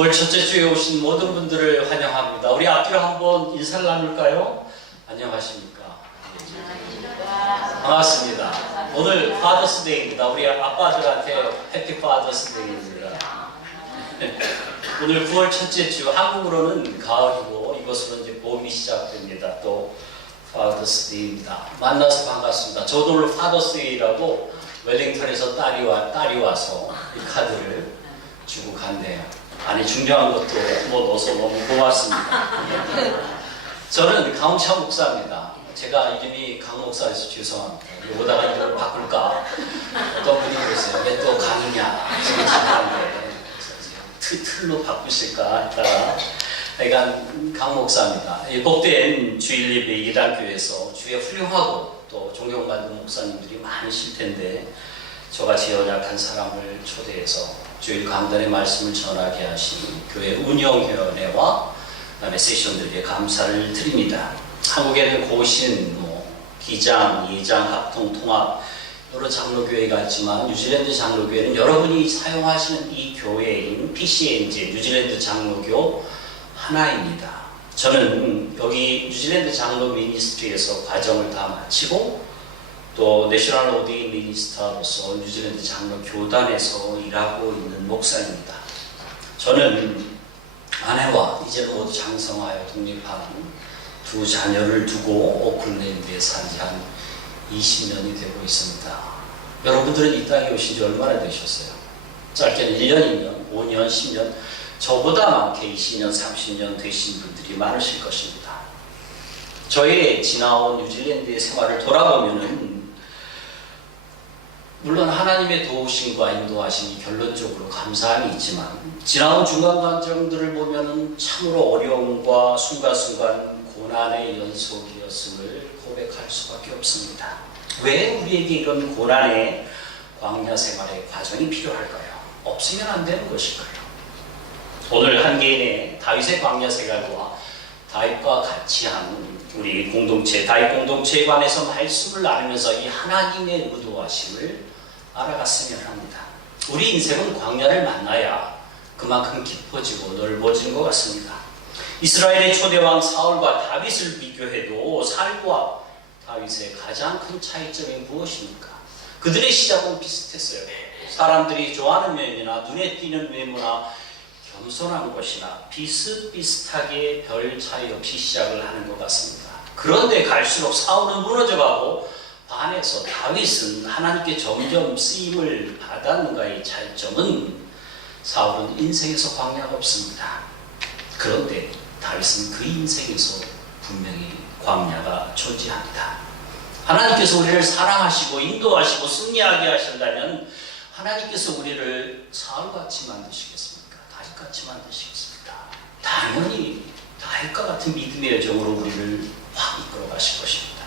9월 첫째 주에 오신 모든 분들을 환영합니다. 우리 앞뒤로 한번 인사를 나눌까요? 안녕하십니까? 반갑습니다. 오늘 파더스데이입니다. 우리 아빠들한테 해피 파더스데이입니다. 오늘 9월 첫째 주, 한국으로는 가을이고 이것으로 이제 봄이 시작됩니다. 또 파더스데이입니다. 만나서 반갑습니다. 저도 오늘 파더스데이라고 웰링턴에서 딸이 와서 이 카드를 주고 간대요. 안에 중요한 것도 뭐 넣어서 너무 고맙습니다. 저는 강홍차 목사입니다. 제가 이름이 강 목사에서 죄송합니다. 이거다가 이름을 바꿀까? 어떤 분이 그랬어요. 왜 또 강이냐? 지금 잘하는데 틀로 바꾸실까 했다가 그러니까 강 목사입니다. 복된 주일 예배 예단교회에서 주에 훌륭하고 또 존경받는 목사님들이 많으실 텐데 저같이 연약한 사람을 초대해서 주일 강단의 말씀을 전하게 하신 교회 운영위원회와 그다음에 세션들에게 감사를 드립니다. 한국에는 고신, 기장, 예장, 합통, 통합 여러 장로교회가 있지만 뉴질랜드 장로교회는 여러분이 사용하시는 이 교회인 PCNG 뉴질랜드 장로교 하나입니다. 저는 여기 뉴질랜드 장로 미니스트리에서 과정을 다 마치고 또 내셔널 오데인 미니스터로서 뉴질랜드 장로 교단에서 일하고 있는 목사입니다. 저는 아내와 이제는 모두 장성하여 독립한 두 자녀를 두고 오클랜드에 산 지 한 20년이 되고 있습니다. 여러분들은 이 땅에 오신 지 얼마나 되셨어요? 짧게는 1년이면 5년, 10년, 저보다 많게 20년, 30년 되신 분들이 많으실 것입니다. 저의 지나온 뉴질랜드의 생활을 돌아보면은 물론 하나님의 도우심과 인도하심이 결론적으로 감사함이 있지만 지나온 중간 과정들을 보면은 참으로 어려움과 순간순간 고난의 연속이었음을 고백할 수밖에 없습니다. 왜 우리에게 이런 고난의 광야 생활의 과정이 필요할까요? 없으면 안 되는 것일까요? 오늘 한 개인의 다윗의 광야 생활과 다윗과 같이 한 우리 공동체, 다윗 공동체에 관해서 말씀을 나누면서 이 하나님의 의도하심을 알아갔으면 합니다. 우리 인생은 광야를 만나야 그만큼 깊어지고 넓어지는 것 같습니다. 이스라엘의 초대왕 사울과 다윗을 비교해도 사울과 다윗의 가장 큰 차이점이 무엇입니까? 그들의 시작은 비슷했어요. 사람들이 좋아하는 면이나 눈에 띄는 외모나 겸손한 것이나 비슷비슷하게 별 차이 없이 시작을 하는 것 같습니다. 그런데 갈수록 사울은 무너져가고 반해서 다윗은 하나님께 점점 쓰임을 받았는가의 차이점은 사울은 인생에서 광야가 없습니다. 그런데 다윗은 그 인생에서 분명히 광야가 존재합니다. 하나님께서 우리를 사랑하시고 인도하시고 승리하게 하신다면 하나님께서 우리를 사울같이 만드시겠습니까? 다윗같이 만드시겠습니까? 당연히 다윗과 같은 믿음의 여정으로 우리를 확 이끌어 가실 것입니다.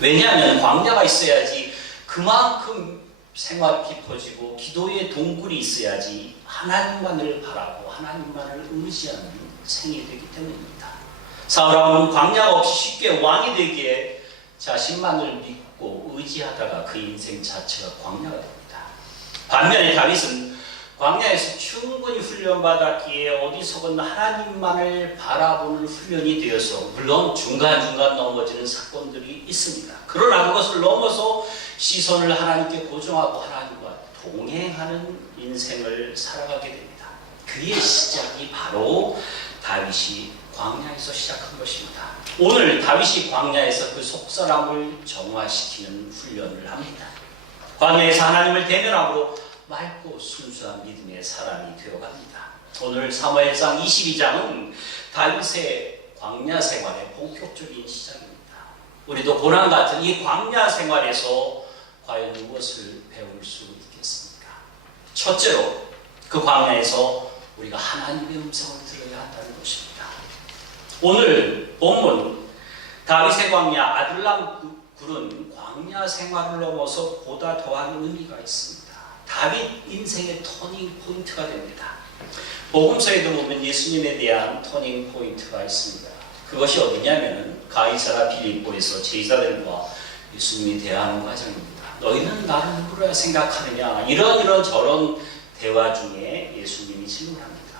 왜냐하면 광야가 있어야지 그만큼 생활이 깊어지고 기도의 동굴이 있어야지 하나님만을 바라고 하나님만을 의지하는 생이 되기 때문입니다. 사울왕은 광야가 없이 쉽게 왕이 되기에 자신만을 믿고 의지하다가 그 인생 자체가 광야가 됩니다. 반면에 다윗은 광야에서 충분히 훈련받았기에 어디서건 하나님만을 바라보는 훈련이 되어서 물론 중간중간 넘어지는 사건들이 있습니다. 그러나 그것을 넘어서 시선을 하나님께 고정하고 하나님과 동행하는 인생을 살아가게 됩니다. 그의 시작이 바로 다윗이 광야에서 시작한 것입니다. 오늘 다윗이 광야에서 그 속사람을 정화시키는 훈련을 합니다. 광야에서 하나님을 대면함으로 맑고 순수한 믿음의 사람이 되어갑니다. 오늘 사무엘상 22장은 다윗의 광야 생활의 본격적인 시작입니다. 우리도 고난 같은 이 광야 생활에서 과연 무엇을 배울 수 있겠습니까? 첫째로 그 광야에서 우리가 하나님의 음성을 들어야 한다는 것입니다. 오늘 본문 다윗의 광야 아둘람 굴은 광야 생활을 넘어서 보다 더한 의미가 있습니다. 다윗 인생의 터닝 포인트가 됩니다. 복음서에도 보면 예수님에 대한 터닝 포인트가 있습니다. 그것이 어디냐면은 가이사라 빌립보에서 제자들과 예수님이 대화하는 과정입니다. 너희는 나를 누구라 생각하느냐? 이런 저런 대화 중에 예수님이 질문합니다.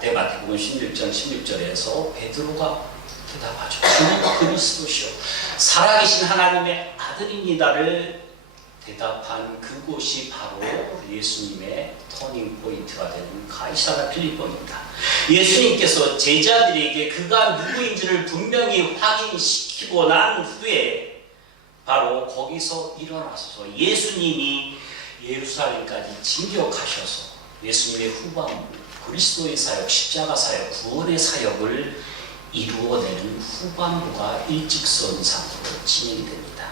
마태복음 16장 16절에서 베드로가 대답하죠. 주는 그리스도시요 살아계신 하나님의 아들입니다를 대답한 그곳이 바로 예수님의 터닝 포인트가 되는 가이사랴 필리포입니다. 예수님께서 제자들에게 그가 누구인지를 분명히 확인시키고 난 후에 바로 거기서 일어나서 예수님이 예루살렘까지 진격하셔서 예수님의 후반부 그리스도의 사역, 십자가 사역, 구원의 사역을 이루어내는 후반부가 일직선상으로 진행이 됩니다.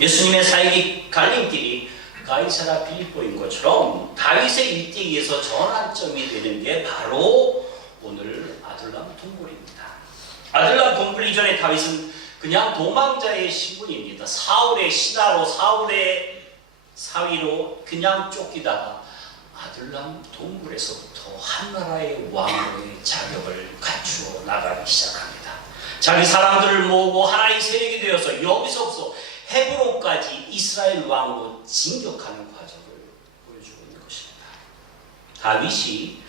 예수님의 사역의 갈림길이 가이사랴 필리포인 것처럼 다윗의 일대기에서 전환점이 되는 게 바로 오늘 아둘람 동굴입니다. 아둘람 동굴 이전에 다윗은 그냥 도망자의 신분입니다. 사울의 신하로 사울의 사위로 그냥 쫓기다가 아둘람 동굴에서부터 한나라의 왕으로의 자격을 갖추어 나가기 시작합니다. 자기 사람들을 모으고 하나의 세력이 되어서 여기서부터 헤브론까지 이스라엘 왕으로 진격하는 과정을 보여주고 있는 것입니다. 다윗이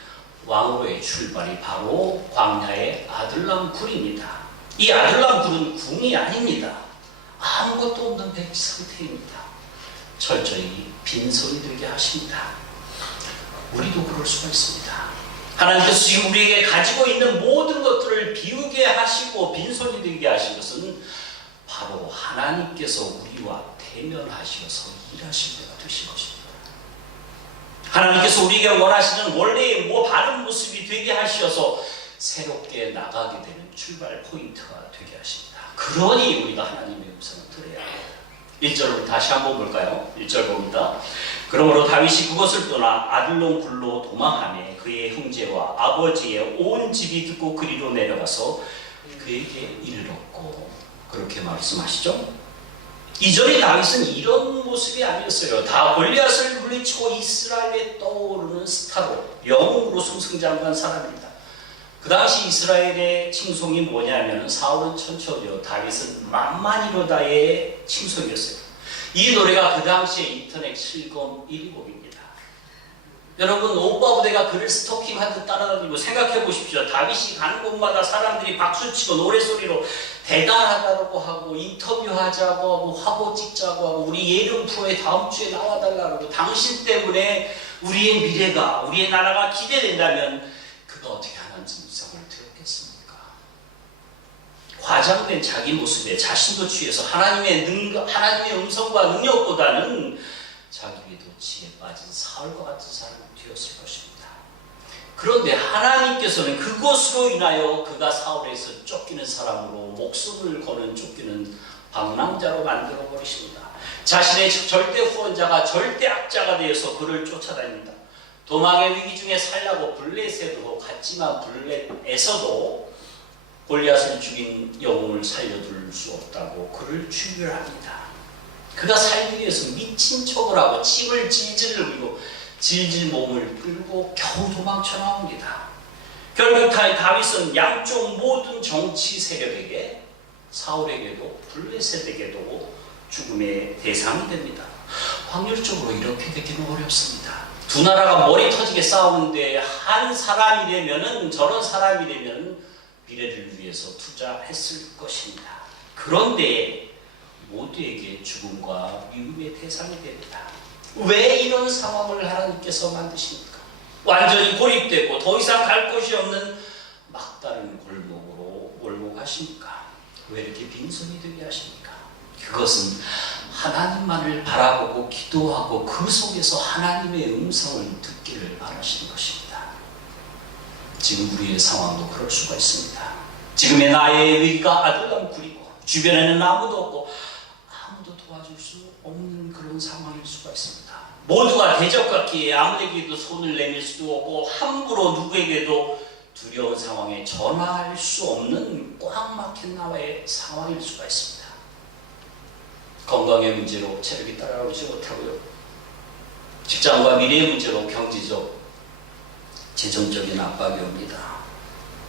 왕으로의 출발이 바로 광야의 아둘람 굴입니다. 이 아둘람 굴은 궁이 아닙니다. 아무것도 없는 백 상태입니다. 철저히 빈손이 되게 하십니다. 우리도 그럴 수가 있습니다. 하나님께서 지금 우리에게 가지고 있는 모든 것들을 비우게 하시고 빈손이 되게 하신 것은 바로 하나님께서 우리와 대면하셔서 일하실 때가 되신 것입니다. 하나님께서 우리에게 원하시는 원래의 바른 모습이 되게 하셔서 새롭게 나가게 되는 출발 포인트가 되게 하십니다. 그러니 우리가 하나님의 음성을 들어야 합니다. 1절로 다시 한번 볼까요? 1절 봅니다. 그러므로 다윗이 그것을 떠나 아둘람 굴로 도망하며 그의 형제와 아버지의 온 집이 듣고 그리로 내려가서 그에게 이르렀고, 그렇게 말씀하시죠. 이전에 다윗은 이런 모습이 아니었어요. 다 골리앗을 물리치고 이스라엘에 떠오르는 스타로 영웅으로 승승장구한 사람입니다. 그 당시 이스라엘의 칭송이 뭐냐면 사울은 천처죠, 다윗은 만만이로다의 칭송이었어요. 이 노래가 그 당시에 인터넷 실검 1위 곡입니다. 여러분, 오빠 부대가 그를 스토킹하듯 따라다니고 생각해 보십시오. 다윗이 가는 곳마다 사람들이 박수치고 노래소리로 대단하다고 하고 인터뷰하자고 하고 화보 찍자고 하고 우리 예능 프로에 다음 주에 나와달라고, 당신 때문에 우리의 미래가, 우리의 나라가 기대된다면 그가 어떻게 하나님 음성을 들었겠습니까? 과장된 자기 모습에 자신도 취해서 하나님의 음성과 능력보다는 자기 외도치에 빠진 사울과 같은 사람이 되었을 것입니다. 그런데 하나님께서는 그것으로 인하여 그가 사울에서 쫓기는 사람으로 목숨을 거는 쫓기는 방랑자로 만들어 버리십니다. 자신의 절대 후원자가 절대 악자가 되어서 그를 쫓아다닙니다. 도망의 위기 중에 살려고 블레셋으로 갔지만 블레셋에서도 골리앗을 죽인 영웅을 살려둘 수 없다고 그를 추격합니다. 그가 살기 위해서 미친 척을 하고 침을 질질 흘리고 질질 몸을 끌고 겨우 도망쳐 나옵니다. 결국 다윗은 양쪽 모든 정치 세력에게, 사울에게도 블레셋에게도 죽음의 대상이 됩니다. 확률적으로 이렇게 되기는 어렵습니다. 두 나라가 머리 터지게 싸우는데 한 사람이 되면은, 저런 사람이 되면 미래를 위해서 투자했을 것입니다. 그런데 모두에게 죽음과 미움의 대상이 됩니다. 왜 이런 상황을 하나님께서 만드십니까? 완전히 고립되고 더 이상 갈 곳이 없는 막다른 골목으로 몰목하십니까? 왜 이렇게 빈손이 되게 하십니까? 그것은 하나님만을 바라보고 기도하고 그 속에서 하나님의 음성을 듣기를 바라시는 것입니다. 지금 우리의 상황도 그럴 수가 있습니다. 지금의 나의 위기가 아둘람 굴이고 주변에는 아무도 없고 아무도 도와줄 수 없는 그런 상황일 수가 있습니다. 모두가 대적같기에 아무에게도 손을 내밀 수도 없고 함부로 누구에게도 두려운 상황에 전화할 수 없는 꽉 막힌 나의 상황일 수가 있습니다. 건강의 문제로 체력이 따라오지 못하고요. 직장과 미래의 문제로 경제적, 재정적인 압박이 옵니다.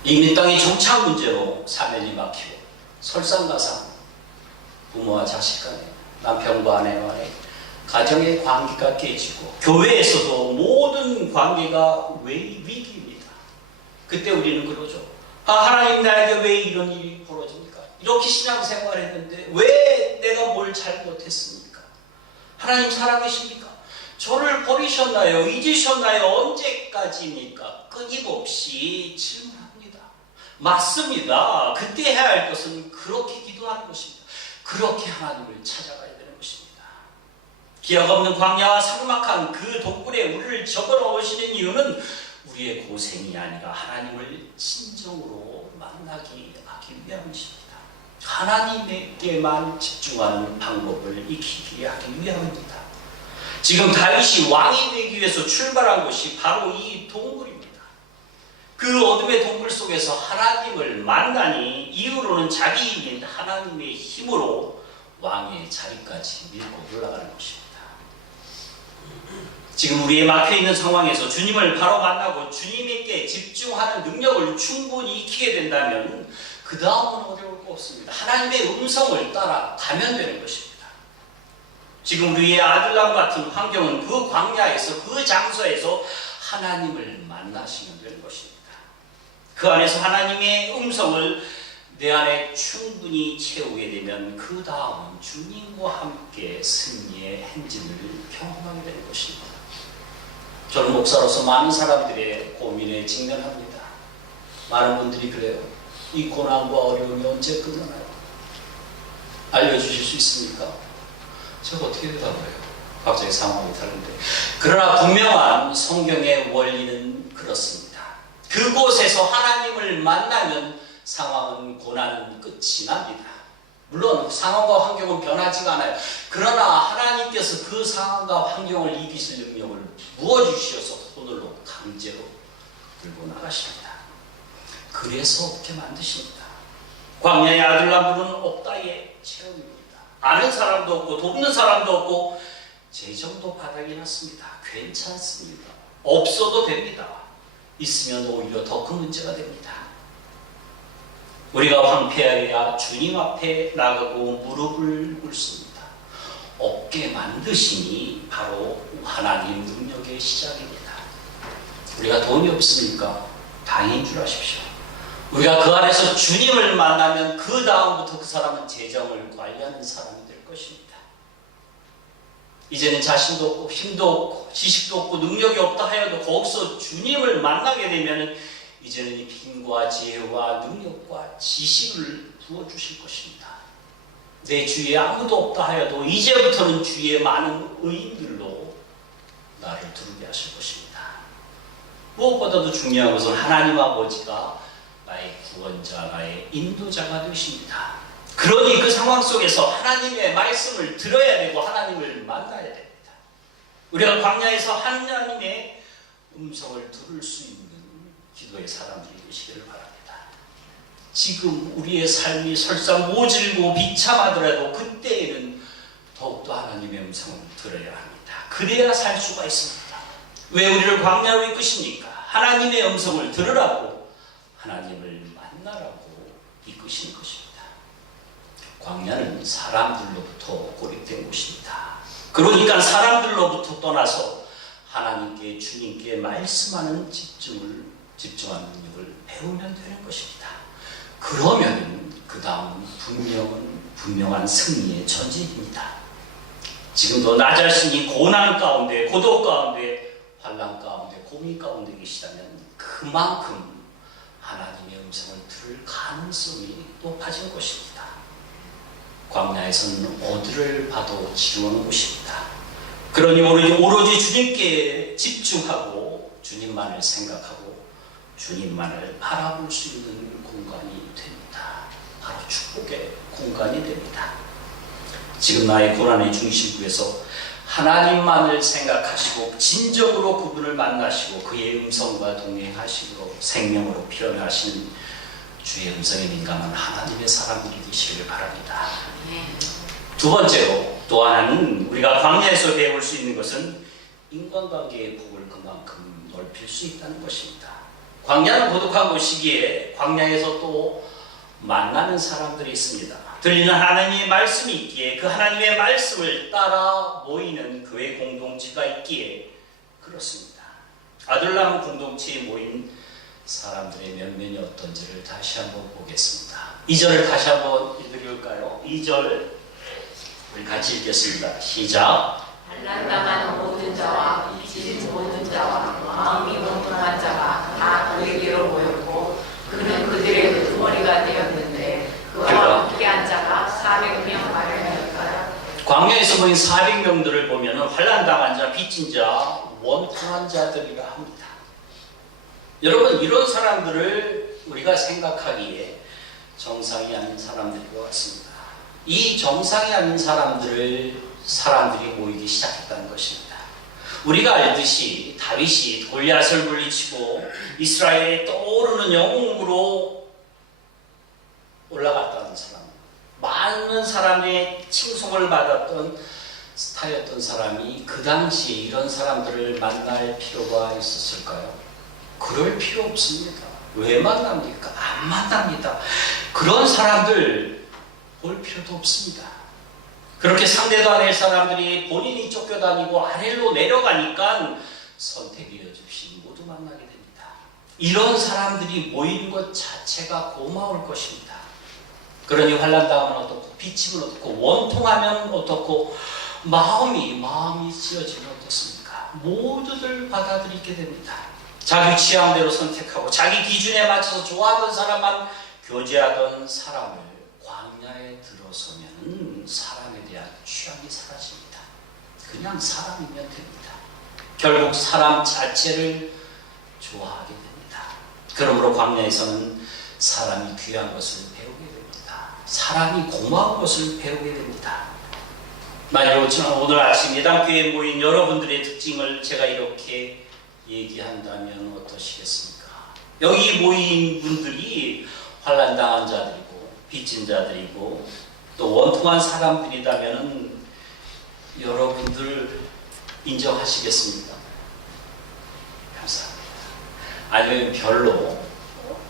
이민 땅의 정착 문제로 사면이 막히고 설상가상, 부모와 자식 간에, 남편과 아내 간에 가정의 관계가 깨지고 교회에서도 모든 관계가 위기입니다. 그때 우리는 그러죠. 하나님 나에게 왜 이런 일이 벌어집니까? 이렇게 신앙생활을 했는데 왜 내가 뭘 잘못했습니까? 하나님 살아계십니까? 저를 버리셨나요? 잊으셨나요? 언제까지입니까? 끊임없이 질문합니다. 맞습니다. 그때 해야 할 것은 그렇게 기도하는 것입니다. 그렇게 하나님을 찾아가야 되는 것입니다. 기약 없는 광야와 삭막한 그 동굴에 우리를 접어넣으시는 이유는 우리의 고생이 아니라 하나님을 진정으로 만나게 하기 위함입니다. 하나님에게만 집중하는 방법을 익히게 하기 위함입니다. 지금 다윗이 왕이 되기 위해서 출발한 곳이 바로 이 동굴입니다. 그 어둠의 동굴 속에서 하나님을 만나니 이후로는 자기 힘인 하나님의 힘으로 왕의 자리까지 밀고 올라가는 것입니다. 지금 우리의 막혀있는 상황에서 주님을 바로 만나고 주님에게 집중하는 능력을 충분히 익히게 된다면 그 다음은 어려울 거 없습니다. 하나님의 음성을 따라 가면 되는 것입니다. 지금 우리의 아들람 같은 환경은 그 광야에서 그 장소에서 하나님을 만나시면 되는 것입니다. 그 안에서 하나님의 음성을 내 안에 충분히 채우게 되면 그 다음은 주님과 함께 승리의 행진을 경험하게 되는 것입니다. 저는 목사로서 많은 사람들의 고민에 직면합니다. 많은 분들이 그래요. 이 고난과 어려움이 언제 끝나나요? 알려주실 수 있습니까? 제가 어떻게 대답해요? 갑자기 상황이 다른데. 그러나 분명한 성경의 원리는 그렇습니다. 그곳에서 하나님을 만나면 상황은 고난은 끝이 납니다. 물론 상황과 환경은 변하지가 않아요. 그러나 하나님께서 그 상황과 환경을 이기실 능력을 부어주셔서 손으로 강제로 들고 나가십니다. 그래서 없게 만드십니다. 광야의 아들나무는 없다의 체험입니다. 아는 사람도 없고 돕는 사람도 없고 재정도 바닥이 났습니다. 괜찮습니다. 없어도 됩니다. 있으면 오히려 더 큰 문제가 됩니다. 우리가 황폐하여야 주님 앞에 나가고 무릎을 꿇습니다. 없게 만드시니 바로 하나님 능력의 시작입니다. 우리가 돈이 없습니까? 다행인 줄 아십시오. 우리가 그 안에서 주님을 만나면 그 다음부터 그 사람은 재정을 관리하는 사람이 될 것입니다. 이제는 자신도 없고 힘도 없고 지식도 없고 능력이 없다 하여도 거기서 주님을 만나게 되면 이제는 이 힘과 지혜와 능력과 지식을 부어주실 것입니다. 내 주위에 아무도 없다 하여도 이제부터는 주위에 많은 의인들로 나를 두르게 하실 것입니다. 무엇보다도 중요한 것은 하나님 아버지가 나의 구원자, 나의 인도자가 되십니다. 그러니 그 상황 속에서 하나님의 말씀을 들어야 되고 하나님을 만나야 됩니다. 우리가 광야에서 하나님의 음성을 들을 수 있는 기도의 사람들이 되시기를 바랍니다. 지금 우리의 삶이 설사 모질고 비참하더라도 그때에는 더욱더 하나님의 음성을 들어야 합니다. 그래야 살 수가 있습니다. 왜 우리를 광야로 이끄십니까? 하나님의 음성을 들으라고, 하나님을 만나라고 이끄시는 것입니다. 광야는 사람들로부터 고립된 곳입니다. 그러니까 사람들로부터 떠나서 하나님께, 주님께 말씀하는 집중하는 능력을 배우면 되는 것입니다. 그러면 그 다음은 분명한 승리의 전진입니다. 지금도 나 자신이 고난 가운데, 고독 가운데, 환난 가운데, 고민 가운데 계시다면 그만큼 하나님의 음성을 들을 가능성이 높아진 것입니다. 광야에서는 어디를 봐도 지루한 곳입니다. 그러니 오로지 주님께 집중하고 주님만을 생각하고 주님만을 바라볼 수 있는 공간이 됩니다. 바로 축복의 공간이 됩니다. 지금 나의 고난의 중심부에서 하나님만을 생각하시고 진정으로 그분을 만나시고 그의 음성과 동행하시므로 생명으로 피어나시는 주의 음성에 민감한 하나님의 사람들이 되시기를 바랍니다. 두 번째로, 또 하나는 우리가 광야에서 배울 수 있는 것은 인간관계의 폭을 그만큼 넓힐 수 있다는 것입니다. 광야는 고독한 곳이기에 광야에서 또 만나는 사람들이 있습니다. 들리는 하나님의 말씀이 있기에 그 하나님의 말씀을 따라 모이는 교회 공동체가 있기에 그렇습니다. 아들람 공동체에 모인 사람들의 면면이 어떤지를 다시 한번 보겠습니다. 2절을 다시 한번 읽을까요? 2절 우리 같이 읽겠습니다. 시작. 환난당하는 모든 자와 빚진 모든 자와 마음이 원통한 자가 다 그에게로 모였고 그는 그들의 끄트머리가 되었는데 그와 함께한 자가 400명 가량이었더라. 광야에서 보인 400명들을 보면 환난당한 자, 빚진 자, 원통한 자들이라 합니다. 여러분, 이런 사람들을 우리가 생각하기에 정상이 아닌 사람들인 것 같습니다. 이 정상이 아닌 사람들이 모이기 시작했다는 것입니다. 우리가 알듯이 다윗이 골리앗을 물리치고 이스라엘의 떠오르는 영웅으로 올라갔다는 사람, 많은 사람의 칭송을 받았던 스타였던 사람이 그 당시에 이런 사람들을 만날 필요가 있었을까요? 그럴 필요 없습니다. 왜 만납니까? 안 만납니다. 그런 사람들 볼 필요도 없습니다. 그렇게 상대도 안 할 사람들이 본인이 쫓겨다니고 아래로 내려가니까 선택이 없이 모두 만나게 됩니다. 이런 사람들이 모이는 것 자체가 고마울 것입니다. 그러니 환난당하면 어떻고, 비침은 어떻고, 원통하면 어떻고, 마음이 찌어지면 어떻습니까? 모두들 받아들이게 됩니다. 자기 취향대로 선택하고 자기 기준에 맞춰서 좋아하던 사람만 교제하던 사람을 광야에 들어서면 사람에 대한 취향이 사라집니다. 그냥 사람이면 됩니다. 결국 사람 자체를 좋아하게 됩니다. 그러므로 광야에서는 사람이 귀한 것을 배우게 됩니다. 사람이 고마운 것을 배우게 됩니다. 만약 오늘 아침 예당교회에 모인 여러분들의 특징을 제가 이렇게 얘기한다면 어떠시겠습니까? 여기 모인 분들이 환난당한 자들이고 빚진 자들이고 또 원통한 사람들이라면 여러분들 인정하시겠습니까? 감사합니다. 아니면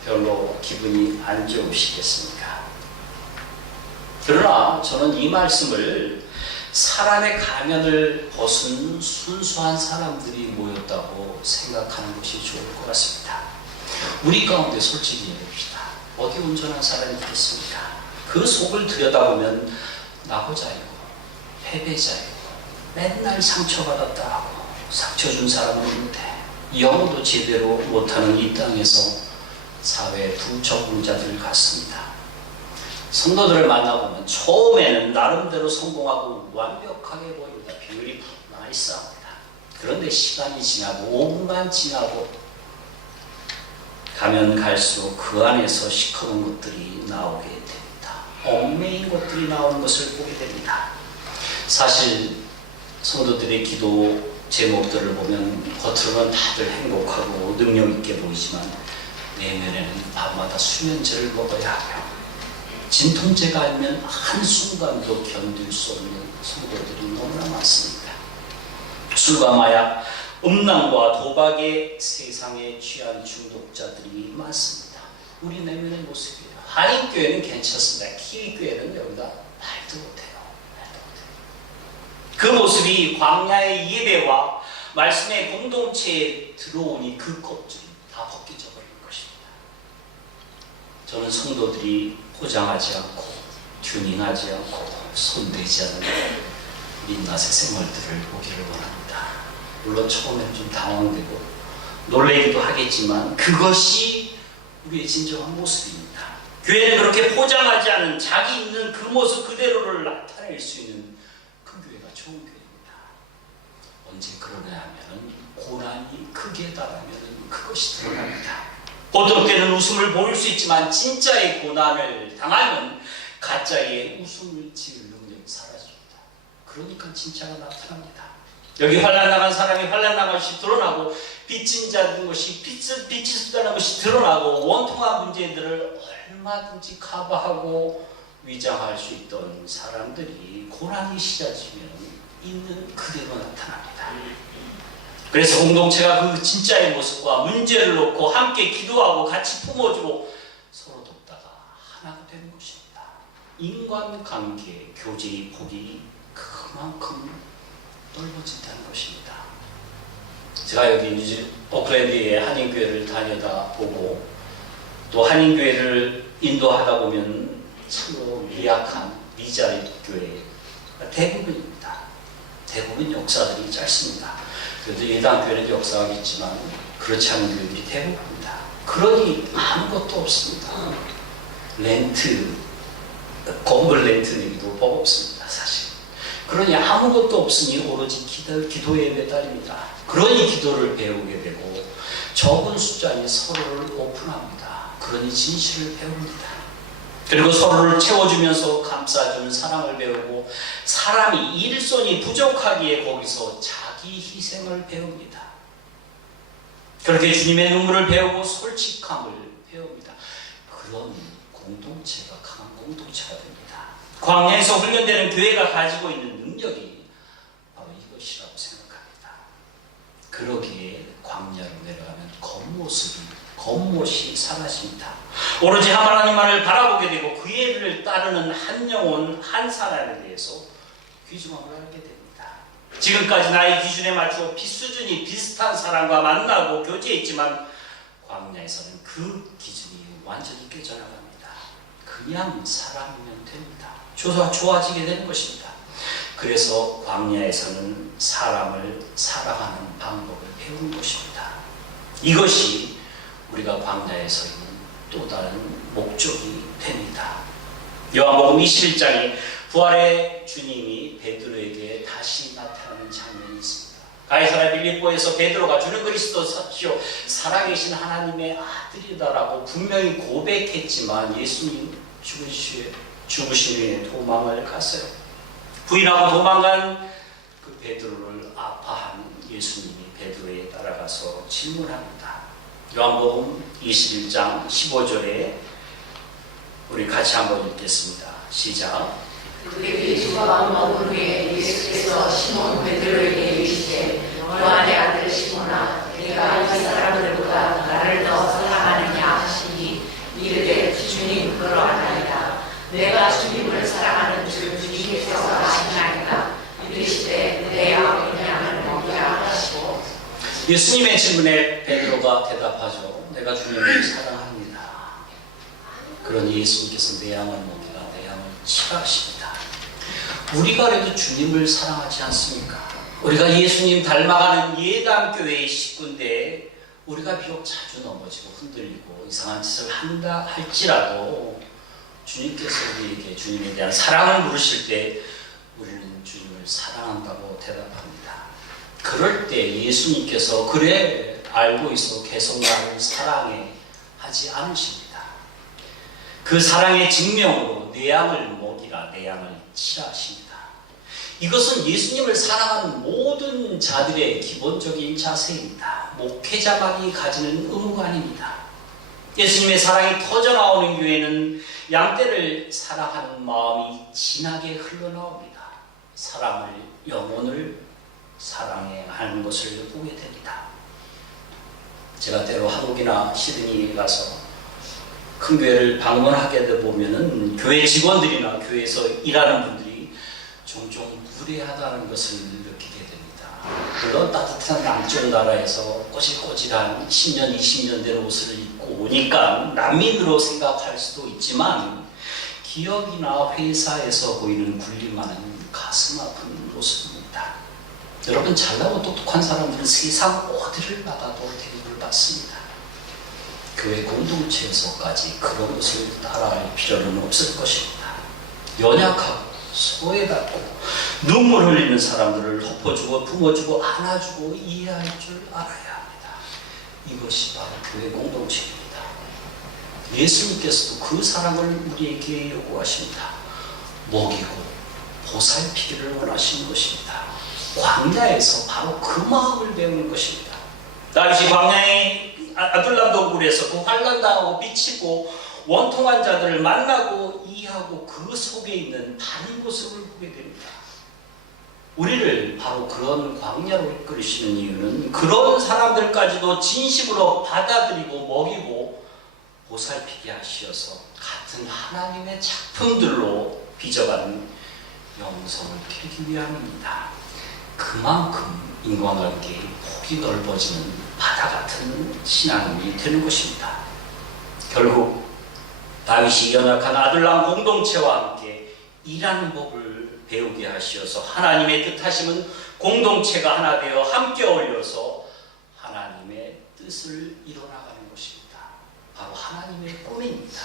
별로 기분이 안 좋으시겠습니까? 그러나 저는 이 말씀을 사람의 가면을 벗은 순수한 사람들이 모였다고 생각하는 것이 좋을 것 같습니다. 우리 가운데 솔직히 얘기합시다. 어디 온전한 사람이 있겠습니까? 그 속을 들여다보면 나고자이고 패배자이고 맨날 상처받았다 하고 상처 준 사람은 있는데 영어도 제대로 못하는 이 땅에서 사회 부적응자들 같습니다. 성도들을 만나보면 처음에는 나름대로 성공하고 완벽하게 보입니다. 비율이 나이스합니다. 그런데 시간이 지나고 5분만 지나고 가면 갈수록 그 안에서 시커먼 것들이 나오게 됩니다. 얽매인 것들이 나오는 것을 보게 됩니다. 사실 성도들의 기도 제목들을 보면 겉으로는 다들 행복하고 능력 있게 보이지만 내면에는 밤마다 수면제를 먹어야 하며 진통제가 아니면 한순간도 견딜 수 없는 성도들이 너무나 많습니다. 술과 마약, 음란과 도박에 세상에 취한 중독자들이 많습니다. 우리 내면의 모습이에요. 한인교회는 괜찮습니다. 키위교회는 여기다 말도 못해요. 그 모습이 광야의 예배와 말씀의 공동체에 들어오니 그 껍질이 다 벗겨져 버린 것입니다. 저는 성도들이 포장하지 않고 튜닝하지 않고 손대지 않는 민낯의 생활들을 보기를 원합니다. 물론 처음에는 좀 당황되고 놀라기도 하겠지만 그것이 우리의 진정한 모습입니다. 교회는 그렇게 포장하지 않은 자기 있는 그 모습 그대로를 나타낼 수 있는 그 교회가 좋은 교회입니다. 언제 그러냐 하면 고난이 크게 달하면 그것이 드러납니다. 보통 때는 웃음을 보일 수 있지만 진짜의 고난을 당하면 가짜의 웃음을 지을 능력이 사라집니다. 그러니까 진짜가 나타납니다. 여기 환난당한 사람이 환난당한 것이 드러나고 빚진 자인 것이 빚진다는 것이 드러나고 원통한 문제들을 얼마든지 커버하고 위장할 수 있던 사람들이 고난이 잦아지면 있는 그대로 나타납니다. 그래서 공동체가 그 진짜의 모습과 문제를 놓고 함께 기도하고 같이 품어주고 서로 돕다가 하나가 되는 것입니다. 인간관계, 교제의 폭이 그만큼 넓어진다는 것입니다. 제가 여기 오클랜드의 한인교회를 다니다 보고 또 한인교회를 인도하다 보면 참으로 미약한 미자립 교회가 대부분입니다. 대부분 역사들이 짧습니다. 그래도 예당교회는 역사가 있지만 그렇지 않은 교회들이 대부분입니다. 그러니 아무것도 없습니다. 렌트, 건물 렌트 내기도 법 없습니다. 사실. 그러니 아무것도 없으니 오로지 기도에 매달립니다. 그러니 기도를 배우게 되고 적은 숫자니 서로를 오픈합니다. 그러니 진실을 배웁니다. 그리고 서로를 채워주면서 감싸주는 사랑을 배우고 사람이 일손이 부족하기에 거기서 자기 희생을 배웁니다. 그렇게 주님의 눈물을 배우고 솔직함을 배웁니다. 그런 공동체가 강한 공동체가 됩니다. 광야에서 훈련되는 교회가 가지고 있는 능력이 바로 이것이라고 생각합니다. 그러기에 광야로 내려가면 겉모습이 사라집니다. 오로지 하나님만을 바라보게 되고 그 예를 따르는 한 영혼 한 사람에 대해서 귀중함을 알게 됩니다. 지금까지 나의 기준에 맞추어 수준이 비슷한 사람과 만나고 교제했지만 광야에서는 그 기준이 완전히 깨져나갑니다. 그냥 사람이면 됩니다. 좋아지게 되는 것입니다. 그래서 광야에서는 사람을 사랑하는 방법을 배우는 것입니다. 이것이 우리가 광야에서 있는 또 다른 목적이 됩니다. 요한복음 21장에 부활의 주님이 베드로에게 다시 나타나는 장면이 있습니다. 가이사랴 빌립보에서 베드로가 주는 그리스도시요 살아계신 하나님의 아들이다라고 분명히 고백했지만 예수님 죽으신 후에 도망을 갔어요. 부인하고 도망간 그 베드로를 아파한 예수님이 베드로에 따라가서 질문합니다. 요한복음 21장 15절에 우리 같이 한번 읽겠습니다. 시작. 그들이 주가 먹은 후에 예수께서 시몬 베드로에게 이르시되 요한의 아들 시몬아 네가 이 사람들보다 나를 더 사랑하느냐 하시니 이르되 주님 그러하나이다. 내가 주님을 사랑하는 줄 주님께서 아시나이다. 이르시되 내 아버지 양을 먹이라 하시고 예수님의 질문에 베드로가 대답하죠. 내가 주님을 사랑합니다. 그러니 예수님께서 내 양을 먹이라 내 양을 치라 하십니다. 우리가 그래도 주님을 사랑하지 않습니까? 우리가 예수님 닮아가는 예담교회의 식구인데 우리가 비록 자주 넘어지고 흔들리고 이상한 짓을 한다 할지라도 주님께서 우리에게 주님에 대한 사랑을 물으실 때 우리는 주님을 사랑한다고 대답합니다. 그럴 때 예수님께서 그래 알고 있어 계속 나를 사랑해 하지 않으십니다. 그 사랑의 증명으로 내 양을 먹이라 내 양을 치라 하십니다. 이것은 예수님을 사랑하는 모든 자들의 기본적인 자세입니다. 목회자만이 가지는 의무가 아닙니다. 예수님의 사랑이 터져나오는 교회는 양떼를 사랑하는 마음이 진하게 흘러나옵니다. 사람을, 영혼을 사랑해 하는 것을 보게 됩니다. 제가 때로 한국이나 시드니에 가서 큰 교회를 방문하게 되보면은 교회 직원들이나 교회에서 일하는 분들이 종종 무례하다는 것을 느끼게 됩니다. 물론 따뜻한 남쪽 나라에서 꼬질꼬질한 10년, 20년 된 옷을 입고 오니까 난민으로 생각할 수도 있지만 기업이나 회사에서 보이는 군림하는 가슴 아픈 모습입니다. 여러분 잘나고 똑똑한 사람들은 세상 어디를 받아도 대우를 받습니다. 교회 공동체에서까지 그런 것을 따라할 필요는 없을 것입니다. 연약하고 소외받고 눈물 흘리는 사람들을 덮어주고 품어주고 안아주고 이해할 줄 알아야 합니다. 이것이 바로 교회 공동체입니다. 예수님께서도 그 사랑을 우리에게 요구하십니다. 먹이고 보살피기를 원하시는 것입니다. 광야에서 바로 그 마음을 배우는 것입니다. 다윗이 광야의 아둘람 동굴에서 그 환난당하고 비치고 원통한 자들을 만나고 이해하고 그 속에 있는 다른 모습을 보게 됩니다. 우리를 바로 그런 광야로 이끌으시는 이유는 그런 사람들까지도 진심으로 받아들이고 먹이고 보살피게 하시어서 같은 하나님의 작품들로 빚어가는 영성을 기르기 위함입니다. 그만큼 인간관계의 폭이 넓어지는 바다 같은 신앙이 되는 것입니다. 결국 다윗이 연약한 아들랑 공동체와 함께 일하는 법을 배우게 하시어서 하나님의 뜻하심은 공동체가 하나 되어 함께 어울려서 하나님의 뜻을 이뤄나가는 것입니다. 바로 하나님의 꿈입니다.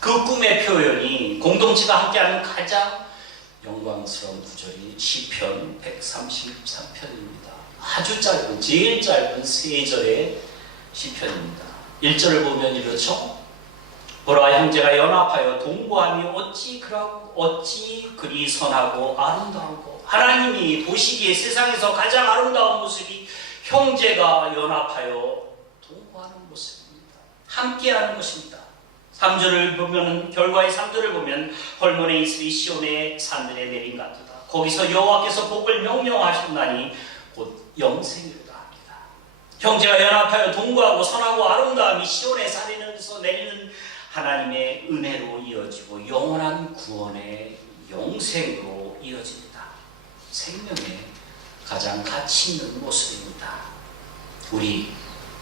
그 꿈의 표현이 공동체가 함께하는 가장 영광스러운 구절이 시편 133편입니다. 아주 짧은, 제일 짧은 3절의 시편입니다. 1절을 보면 이렇죠. 보라, 형제가 연합하여 동거하며 어찌 그리 선하고 아름다우고. 하나님이 보시기에 세상에서 가장 아름다운 모습이 형제가 연합하여 동거하는 모습입니다. 함께하는 것입니다. 3절을 보면, 결과의 3절을 보면 헐몬의 이슬이 시온의 산들에 내린 같도다. 거기서 여호와께서 복을 명령하셨나니 곧 영생이로다 합니다. 형제가 연합하여 동거하고 선하고 아름다움이 시온의 산에서 내리는 하나님의 은혜로 이어지고 영원한 구원의 영생으로 이어집니다. 생명의 가장 가치 있는 모습입니다. 우리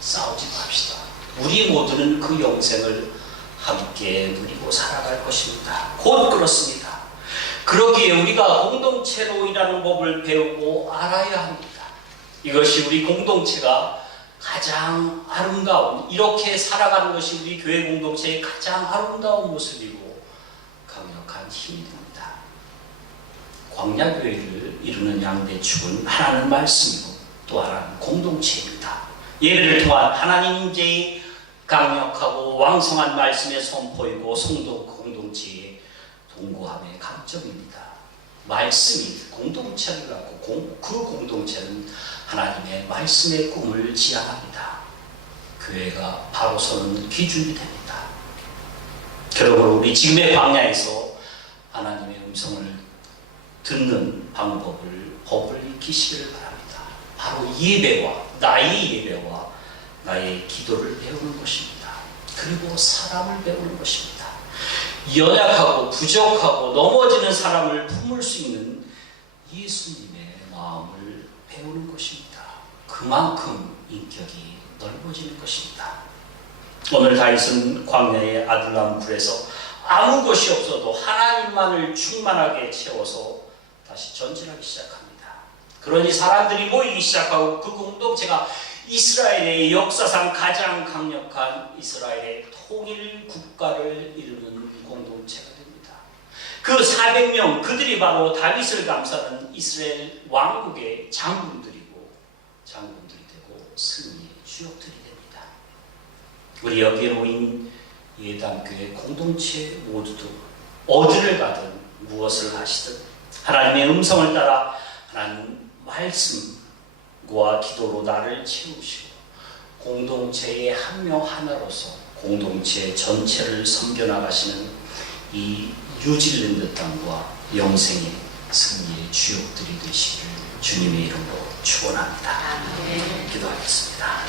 싸우지 맙시다. 우리 모두는 그 영생을 함께 누리고 살아갈 것입니다. 곧 그렇습니다. 그러기에 우리가 공동체로 일하는 법을 배우고 알아야 합니다. 이것이 우리 공동체가 가장 아름다운, 이렇게 살아가는 것이 우리 교회 공동체의 가장 아름다운 모습이고 강력한 힘이 됩니다. 광야교회를 이루는 양대축은 하나는 말씀이고 또 하나는 공동체입니다. 예배를 통한 하나님 임재의 강력하고 왕성한 말씀의 선포이고 성도 공동체의 동거함의 강점입니다. 말씀이 공동체를 갖고 그 공동체는 하나님의 말씀의 꿈을 지향합니다. 교회가 바로 서는 기준이 됩니다. 그러므로 우리 지금의 광야에서 하나님의 음성을 듣는 법을 익히시기를 바랍니다. 바로 예배와 나의 예배와 나의 기도를 배우는 것입니다. 그리고 사람을 배우는 것입니다. 연약하고 부족하고 넘어지는 사람을 품을 수 있는 예수님의 마음을 배우는 것입니다. 그만큼 인격이 넓어지는 것입니다. 오늘 다윗은 광야의 아둘람 굴에서 아무 것이 없어도 하나님만을 충만하게 채워서 다시 전진하기 시작합니다. 그러니 사람들이 모이기 시작하고 그 공동체가 이스라엘의 역사상 가장 강력한 이스라엘의 통일 국가를 이루는 공동체가 됩니다. 그 400명 그들이 바로 다윗을 감싸는 이스라엘 왕국의 장군들이 되고 승리의 주역들이 됩니다. 우리 여기에 모인 예담교회 공동체 모두도 어디를 가든 무엇을 하시든 하나님의 음성을 따라 하나님 말씀과 기도로 나를 채우시고 공동체의 한 명 하나로서 공동체 전체를 섬겨나가시는 이 뉴질랜드 땅과 영생의 승리의 주역들이 되시기를 주님의 이름으로 축원합니다. 기도하겠습니다.